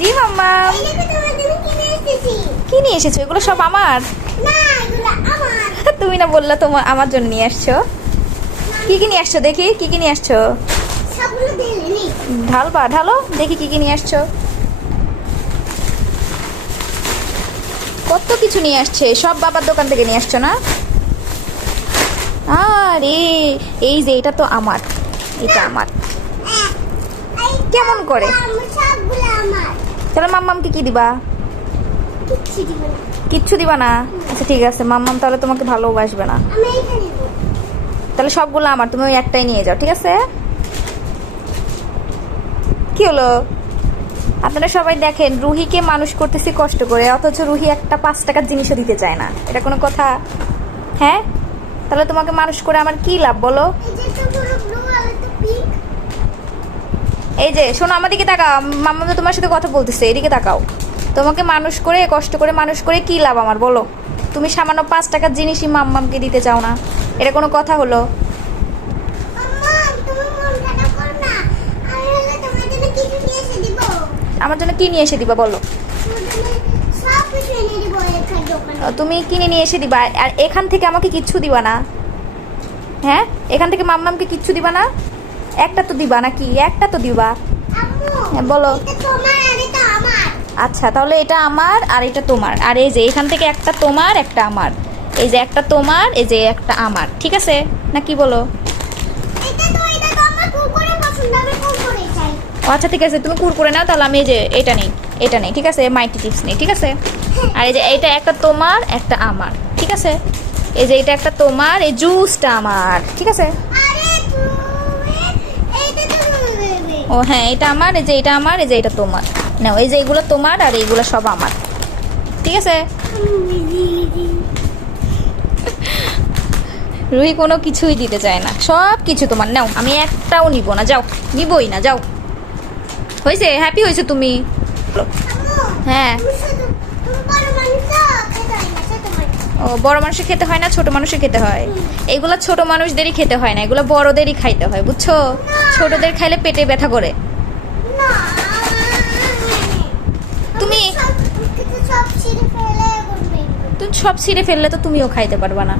জি মাম্মা। কি নিয়ে এসেছো? এগুলো সব আমার? তুমি না বললা তোমার আমার জন্য নিয়ে আসছো? কি কি নিয়ে আসছো দেখি, কি কি নিয়ে আসছো? ঢালবা, ঢালো দেখি কি কি নিয়ে আসছো। কত কিছু নিয়ে আসছে, সব বাবার দোকান থেকে নিয়ে আসছো না? আরে এই যে এটা তো আমার, এটা আমার। কেমন করে? তাহলে মাম্মামকে কি দিবা? কিচ্ছু দিবা না? আচ্ছা ঠিক আছে, মাম্মাম তাহলে তোমাকে ভালোবাসবে না। তাহলে সবগুলো আমার, তুমি ওই একটাই নিয়ে যাও, ঠিক আছে? কি হলো? আপনারা সবাই দেখেন রুহিকে মানুষ করতেছি কষ্ট করে, অথচ রুহি একটা 5 টাকার জিনিসও দিতে চায় না। এটা কোনো কথা? হ্যাঁ, তাহলে তোমাকে মানুষ করে আমার কি লাভ বলো? এই যে শোনো, আমার দিকে তাকাও, মাম্মা তো তোমার সাথে কথা বলতেছে, এদিকে তাকাও। তোমাকে মানুষ করে, কষ্ট করে মানুষ করে কি লাভ আমার বলো? তুমি সামান্য 5 টাকার জিনিসই মাম্মামকে দিতে চাও না, এটা কোনো কথা হলো? আমার জন্য কি নিয়ে এসে দিবা বলো? তুমি কিনে নিয়ে এসে দিবা, আর এখান থেকে আমাকে কিচ্ছু দিবা না? হ্যাঁ, এখান থেকে মাম্মামকে কিচ্ছু দিবা না? একটা তো দিবা নাকি? একটা তো দিবা। হ্যাঁ বলো। আচ্ছা তাহলে এটা আমার আর এটা তোমার, আর এই যে এখান থেকে একটা তোমার একটা আমার, এই যে একটা তোমার, এই যে একটা আমার, ঠিক আছে না কি বলো? আচ্ছা ঠিক আছে, তুমি কুরকুরে নাও, তাহলে আমি এই যে এটা নেই, এটা নেই, ঠিক আছে? মাইটি চিপস নেই, ঠিক আছে? আর এই যে এইটা একটা তোমার একটা আমার, ঠিক আছে? এই যে এটা একটা তোমার, এই জুসটা আমার, ঠিক আছে? ও হ্যাঁ, এটা আমার, এই যে এটা আমার, এই যে এটা তোমার। নাও, এই যে এগুলো তোমার আর এইগুলো সব আমার, ঠিক আছে? রুহি কোনো কিছুই দিতে চায় না, সব কিছু তোমার। নাও, আমি একটাও নিব না, যাও, নিবই না, যাও। হয়েছে? হ্যাপি হয়েছে তুমি? হ্যাঁ। ও, বড় মানুষের খেতে হয় না, ছোট মানুষের খেতে হয়? এগুলো ছোট মানুষদেরই খেতে হয় না, এগুলো বড়দেরই খাইতে হয়, বুঝছো? ছোটদের খাইলে পেটে ব্যথা করে। তুমি তুমি সব ছিঁড়ে ফেললে তো তুমিও খাইতে পারবা না।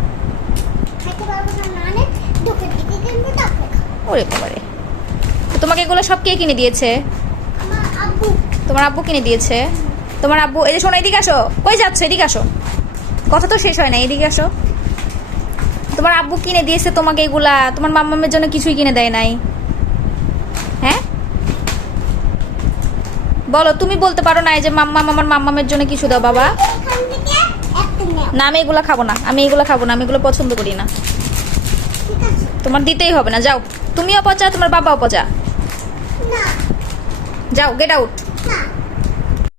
ওরে বাবারে, তোমাকে এগুলো সব কে কিনে দিয়েছে? তোমার আব্বু কিনে দিয়েছে? তোমার আব্বু, এই যে শোনো, এদিকে আসো। কই যাচ্ছ? এদিকে আসো, কথা তো শেষ হয় না, এদিকে আসো। তোমার আব্বু কিনে দিয়েছে তোমাকে এগুলা, তোমার মাম্মামের জন্য কিছুই কিনে দেয় নাই? হ্যাঁ বলো, তুমি বলতে পারো না এই যে মাম্মাম আমার মাম্মামের জন্য কিছু দাও বাবা? না, আমি এগুলো খাবো না, আমি এগুলো খাবো না, আমি এগুলো পছন্দ করি না। তোমার দিতেই হবে না, যাও। তুমিও পচা, তোমার বাবাও পচা, যাও, গেট আউট।